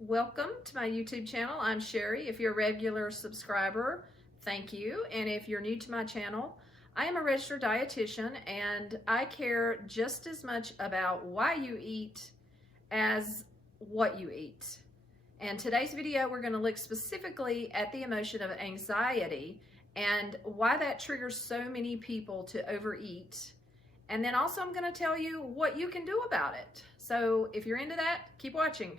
Welcome to my YouTube channel. I'm Sherri. If you're a regular subscriber, thank you. And if you're new to my channel, I am a registered dietitian and I care just as much about why you eat as what you eat. And today's video, we're going to look specifically at the emotion of anxiety and why that triggers so many people to overeat. And then also I'm going to tell you what you can do about it. So if you're into that, keep watching.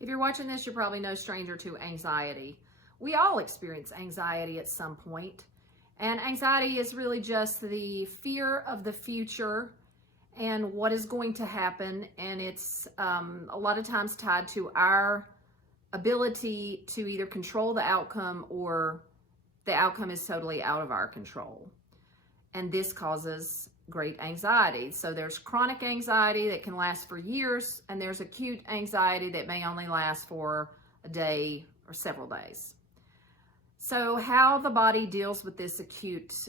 If you're watching this, you're probably no stranger to anxiety. We all experience anxiety at some point. And anxiety is really just the fear of the future and what is going to happen. And it's a lot of times tied to our ability to either control the outcome or the outcome is totally out of our control. And this causes great anxiety. So there's chronic anxiety that can last for years, and there's acute anxiety that may only last for a day or several days. So how the body deals with this acute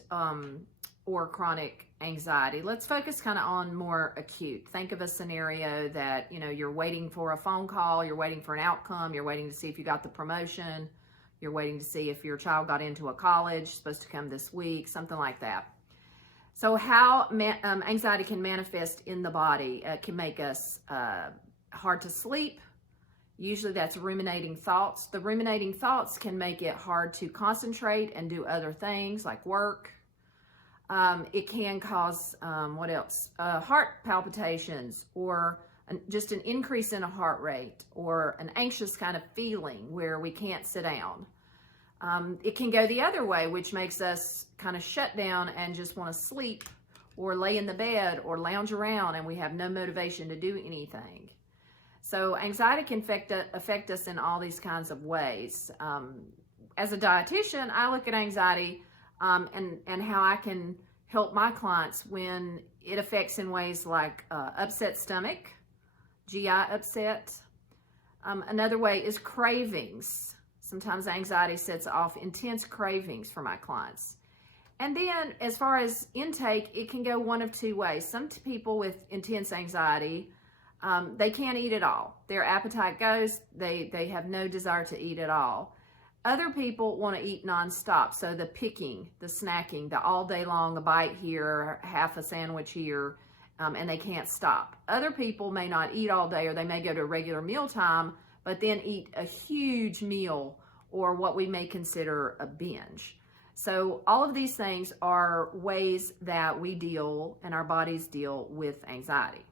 or chronic anxiety. Let's focus kind of on more acute. Think of a scenario that, you're waiting for a phone call, you're waiting for an outcome, you're waiting to see if you got the promotion, you're waiting to see if your child got into a college, supposed to come this week, something like that. So how anxiety can manifest in the body. Can make us hard to sleep. Usually that's ruminating thoughts. The ruminating thoughts can make it hard to concentrate and do other things like work. It can cause, what else? Heart palpitations or just an increase in a heart rate or an anxious kind of feeling where we can't sit down. It can go the other way, which makes us kind of shut down and just want to sleep or lay in the bed or lounge around and we have no motivation to do anything. So anxiety can affect us in all these kinds of ways. As a dietitian, I look at anxiety and how I can help my clients when it affects in ways like upset stomach, GI upset. Another way is cravings. Sometimes anxiety sets off intense cravings for my clients. And then as far as intake, it can go one of two ways. Some people with intense anxiety, they can't eat at all. Their appetite goes, they have no desire to eat at all. Other people want to eat nonstop. So the picking, the snacking, the all day long, a bite here, half a sandwich here, and they can't stop. Other people may not eat all day or they may go to a regular mealtime, but then eat a huge meal or what we may consider a binge. So all of these things are ways that we deal and our bodies deal with anxiety.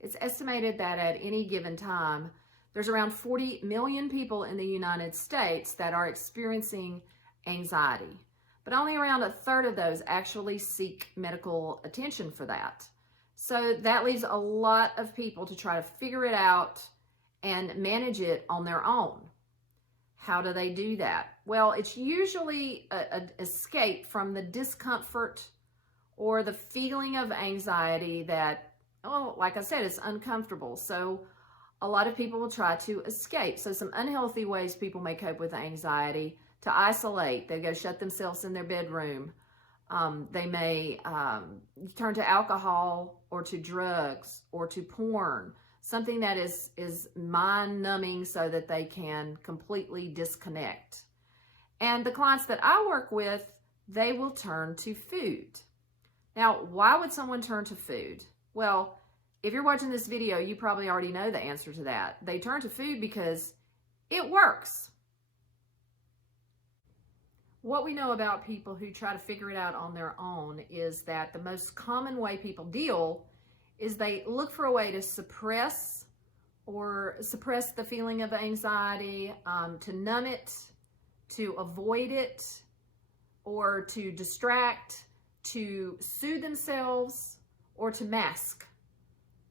It's estimated that at any given time, there's around 40 million people in the United States that are experiencing anxiety, but only around a third of those actually seek medical attention for that. So that leaves a lot of people to try to figure it out and manage it on their own. How do they do that? Well, it's usually an escape from the discomfort or the feeling of anxiety that, like I said, it's uncomfortable. So a lot of people will try to escape. So some unhealthy ways people may cope with anxiety: to isolate. They go shut themselves in their bedroom. They may turn to alcohol or to drugs or to porn. Something that is mind-numbing so that they can completely disconnect. And the clients that I work with, they will turn to food. Now, why would someone turn to food? Well, if you're watching this video, you probably already know the answer to that. They turn to food because it works. What we know about people who try to figure it out on their own is that the most common way people deal is they look for a way to suppress the feeling of anxiety, to numb it, to avoid it, or to distract, to soothe themselves, or to mask.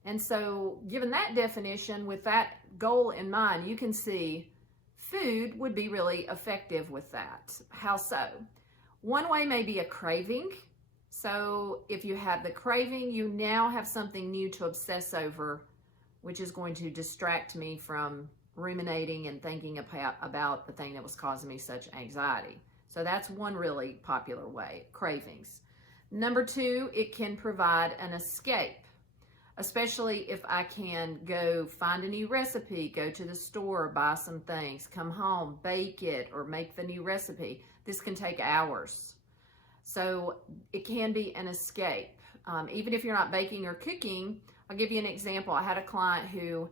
And so given that definition, with that goal in mind, you can see food would be really effective with that. How so? One way may be a craving. So if you have the craving, you now have something new to obsess over, which is going to distract me from ruminating and thinking about the thing that was causing me such anxiety. So that's one really popular way, cravings. Number two, it can provide an escape, especially if I can go find a new recipe, go to the store, buy some things, come home, bake it, or make the new recipe. This can take hours. So it can be an escape. Even if you're not baking or cooking, I'll give you an example. I had a client who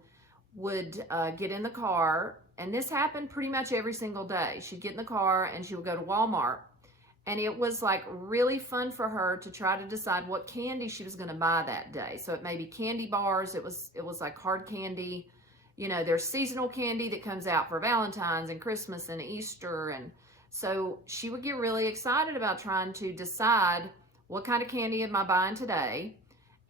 would get in the car, and this happened pretty much every single day. She'd get in the car and she would go to Walmart, and it was like really fun for her to try to decide what candy she was going to buy that day. So it may be candy bars. It was like hard candy. You know, there's seasonal candy that comes out for Valentine's and Christmas and Easter, and so she would get really excited about trying to decide what kind of candy am I buying today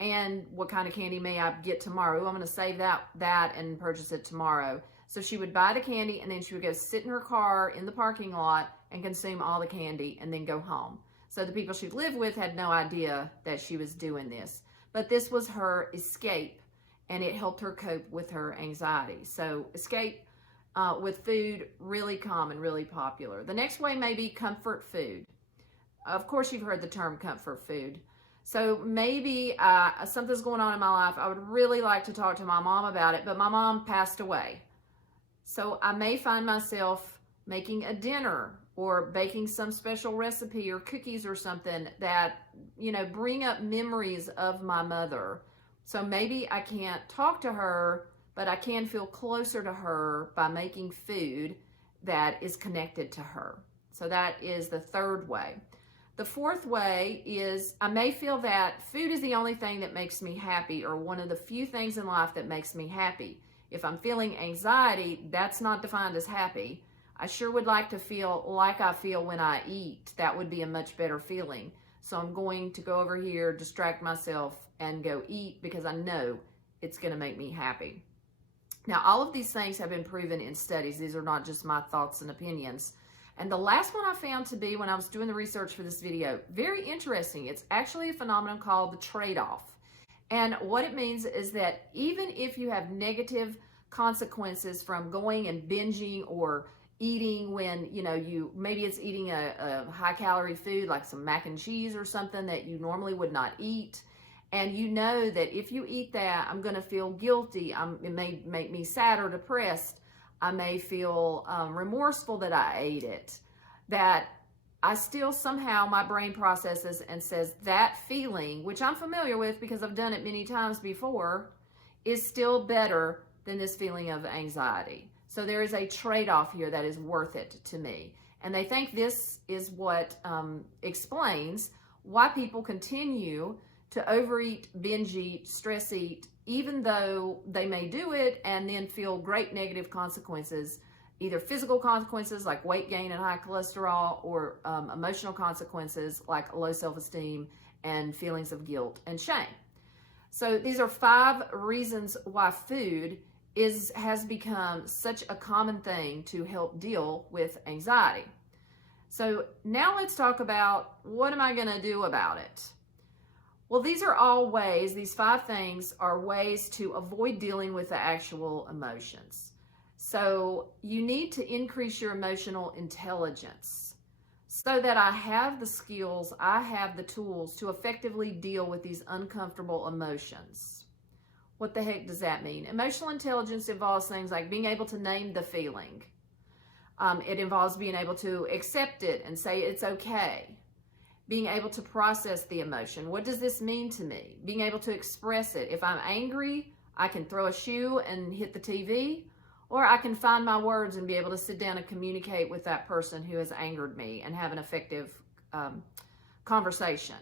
and what kind of candy may I get tomorrow. I'm going to save that and purchase it tomorrow. So she would buy the candy, and then she would go sit in her car in the parking lot and consume all the candy and then go home. So the people she lived with had no idea that she was doing this. But this was her escape, and it helped her cope with her anxiety. So escape with food, really common, really popular. The next way may be comfort food. Of course, you've heard the term comfort food. So maybe something's going on in my life. I would really like to talk to my mom about it, but my mom passed away. So I may find myself making a dinner or baking some special recipe or cookies or something that, you know, bring up memories of my mother. So maybe I can't talk to her, but I can feel closer to her by making food that is connected to her. So that is the third way. The fourth way is I may feel that food is the only thing that makes me happy, or one of the few things in life that makes me happy. If I'm feeling anxiety, that's not defined as happy. I sure would like to feel like I feel when I eat. That would be a much better feeling. So I'm going to go over here, distract myself, and go eat because I know it's going to make me happy. Now, all of these things have been proven in studies. These are not just my thoughts and opinions. And the last one I found to be, when I was doing the research for this video, very interesting. It's actually a phenomenon called the trade-off. And what it means is that even if you have negative consequences from going and binging or eating when, you know, maybe it's eating a high-calorie food like some mac and cheese or something that you normally would not eat, and you know that if you eat that, I'm going to feel guilty. It may make me sad or depressed. I may feel remorseful that I ate it. That I still somehow, my brain processes and says that feeling, which I'm familiar with because I've done it many times before, is still better than this feeling of anxiety. So there is a trade-off here that is worth it to me. And they think this is what explains why people continue to overeat, binge eat, stress eat, even though they may do it and then feel great negative consequences, either physical consequences like weight gain and high cholesterol, or emotional consequences like low self-esteem and feelings of guilt and shame. So these are 5 reasons why food has become such a common thing to help deal with anxiety. So now let's talk about, what am I going to do about it? Well, these are all ways, these 5 things are ways to avoid dealing with the actual emotions. So you need to increase your emotional intelligence so that I have the skills, I have the tools to effectively deal with these uncomfortable emotions. What the heck does that mean? Emotional intelligence involves things like being able to name the feeling. It involves being able to accept it and say it's okay. Being able to process the emotion. What does this mean to me? Being able to express it. If I'm angry, I can throw a shoe and hit the TV, or I can find my words and be able to sit down and communicate with that person who has angered me and have an effective conversation.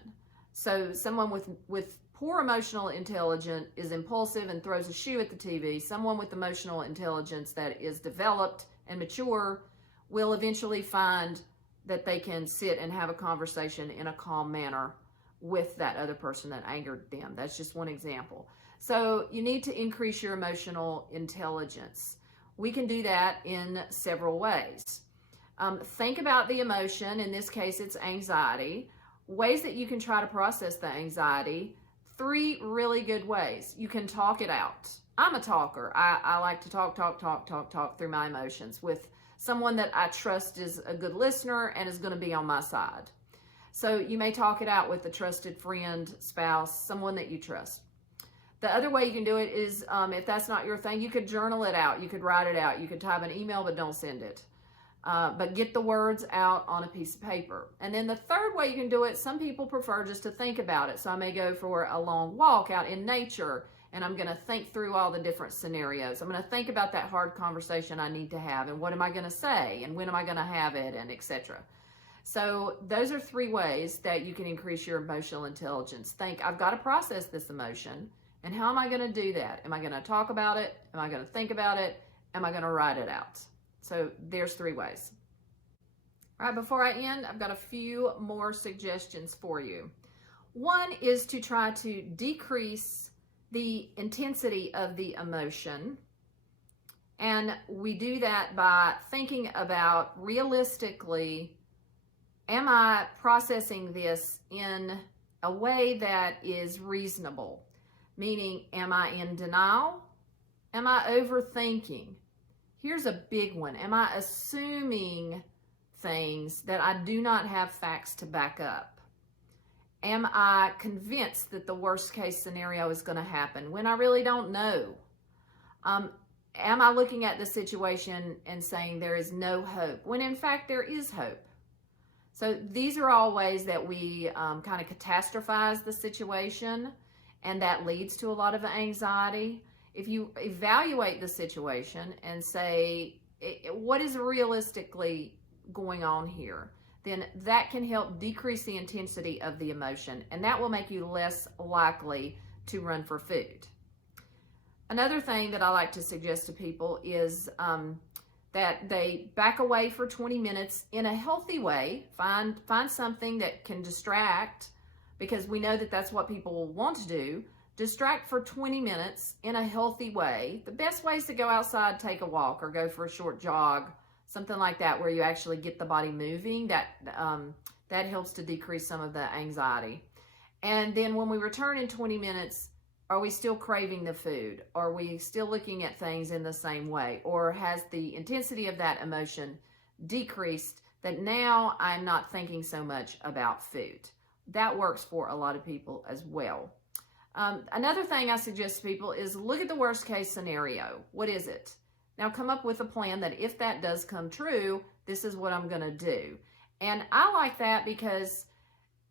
So someone with poor emotional intelligence is impulsive and throws a shoe at the TV. Someone with emotional intelligence that is developed and mature will eventually find that they can sit and have a conversation in a calm manner with that other person that angered them. That's just one example. So you need to increase your emotional intelligence. We can do that in several ways. Think about the emotion. In this case, it's anxiety. Ways that you can try to process the anxiety. 3 really good ways. You can talk it out. I'm a talker. I like to talk through my emotions with someone that I trust is a good listener and is going to be on my side. So you may talk it out with a trusted friend, spouse, someone that you trust. The other way you can do it is, if that's not your thing, you could journal it out. You could write it out. You could type an email, but don't send it. But get the words out on a piece of paper. And then the third way you can do it, some people prefer just to think about it. So I may go for a long walk out in nature, and I'm going to think through all the different scenarios. I'm going to think about that hard conversation I need to have, and what am I going to say, and when am I going to have it, and etc. So those are 3 ways that you can increase your emotional intelligence. Think, I've got to process this emotion, and how am I going to do that? Am I going to talk about it? Am I going to think about it? Am I going to write it out? So there's 3 ways. All right, before I end, I've got a few more suggestions for you. One is to try to decrease the intensity of the emotion. And we do that by thinking about realistically, am I processing this in a way that is reasonable? Meaning, am I in denial? Am I overthinking? Here's a big one. Am I assuming things that I do not have facts to back up? Am I convinced that the worst case scenario is going to happen when I really don't know? Am I looking at the situation and saying there is no hope when in fact there is hope? So these are all ways that we kind of catastrophize the situation, and that leads to a lot of anxiety. If you evaluate the situation and say, what is realistically going on here, then that can help decrease the intensity of the emotion, and that will make you less likely to run for food. Another thing that I like to suggest to people is that they back away for 20 minutes in a healthy way. Find something that can distract, because we know that that's what people will want to do. Distract for 20 minutes in a healthy way. The best way is to go outside, take a walk, or go for a short jog, something like that, where you actually get the body moving. That helps to decrease some of the anxiety. And then when we return in 20 minutes, are we still craving the food? Are we still looking at things in the same way? Or has the intensity of that emotion decreased that now I'm not thinking so much about food? That works for a lot of people as well. Another thing I suggest to people is look at the worst case scenario. What is it? Now come up with a plan that if that does come true, this is what I'm going to do. And I like that because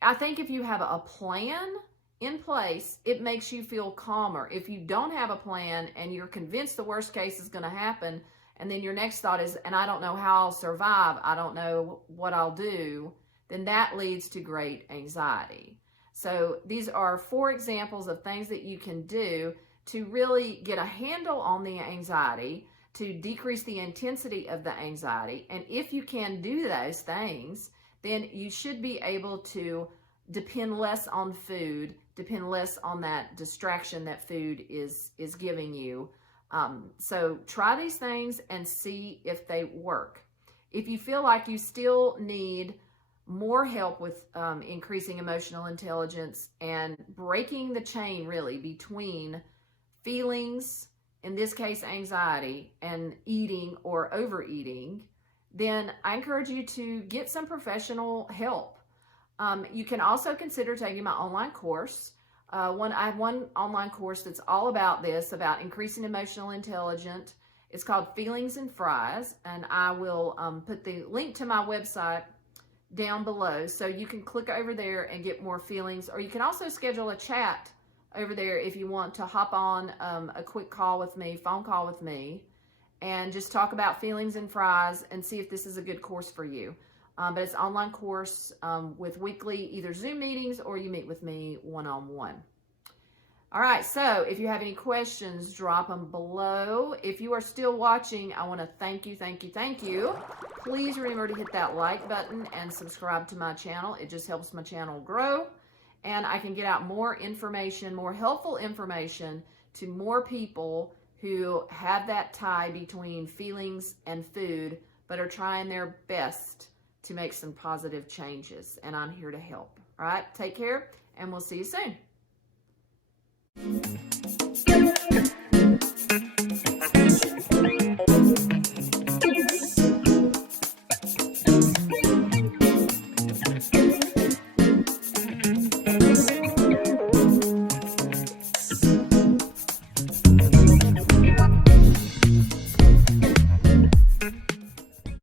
I think if you have a plan in place, it makes you feel calmer. If you don't have a plan and you're convinced the worst case is going to happen, and then your next thought is, and I don't know how I'll survive, I don't know what I'll do, then that leads to great anxiety. So these are 4 examples of things that you can do to really get a handle on the anxiety, to decrease the intensity of the anxiety. And if you can do those things, then you should be able to depend less on food, depend less on that distraction that food is giving you. So try these things and see if they work. If you feel like you still need more help with increasing emotional intelligence and breaking the chain really between feelings, in this case anxiety, and eating or overeating, then I encourage you to get some professional help. You can also consider taking my online course. I have one online course that's all about this, about increasing emotional intelligence. It's called Feelings and Fries, and I will put the link to my website down below, so you can click over there and get more feelings, or you can also schedule a chat over there if you want to hop on a quick call with me, phone call with me, and just talk about feelings and fries and see if this is a good course for you. But it's an online course with weekly either Zoom meetings or you meet with me one-on-one. All right, so if you have any questions, drop them below. If you are still watching, I want to thank you. Please remember to hit that like button and subscribe to my channel. It just helps my channel grow, and I can get out more information, more helpful information to more people who have that tie between feelings and food, but are trying their best to make some positive changes. And I'm here to help. All right, take care, and we'll see you soon.